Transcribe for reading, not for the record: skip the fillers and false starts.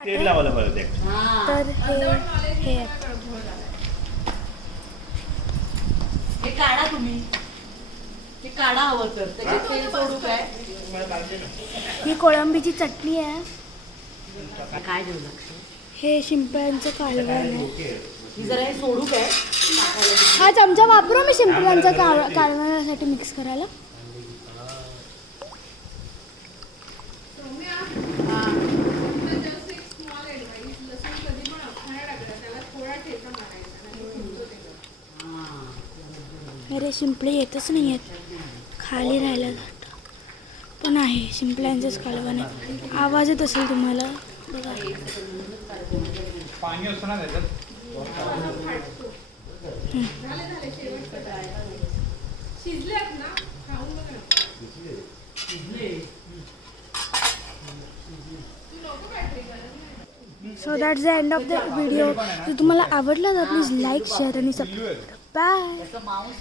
तेल लावायला परत एक. तर हे हे काढा तुम्ही, हे काढा हवं तर त्याच्यात तेल सोडू काय? ही कोळंबीची चटणी आहे. काय देऊ लक्ष? हे शिंपल्यांचं कालवण आहे. ही जरा हे सोडू काय? हा चमचा वापरू मी शिंपल्यांचं कालवणासाठी मिक्स करायला. अरे शिंपले येतच नाही आहेत, खाली राहायला जात पण आहे. शिंपल्यांचंच कालवण आहे. आवाज येत असेल तुम्हाला बघा. पाणी असतं ना त्याच्यात. So that's the end of the video. जर तुम्हाला आवडला तर प्लीज लाईक शेअर आणि सबस्क्राईब. बाय. त्याचं मांस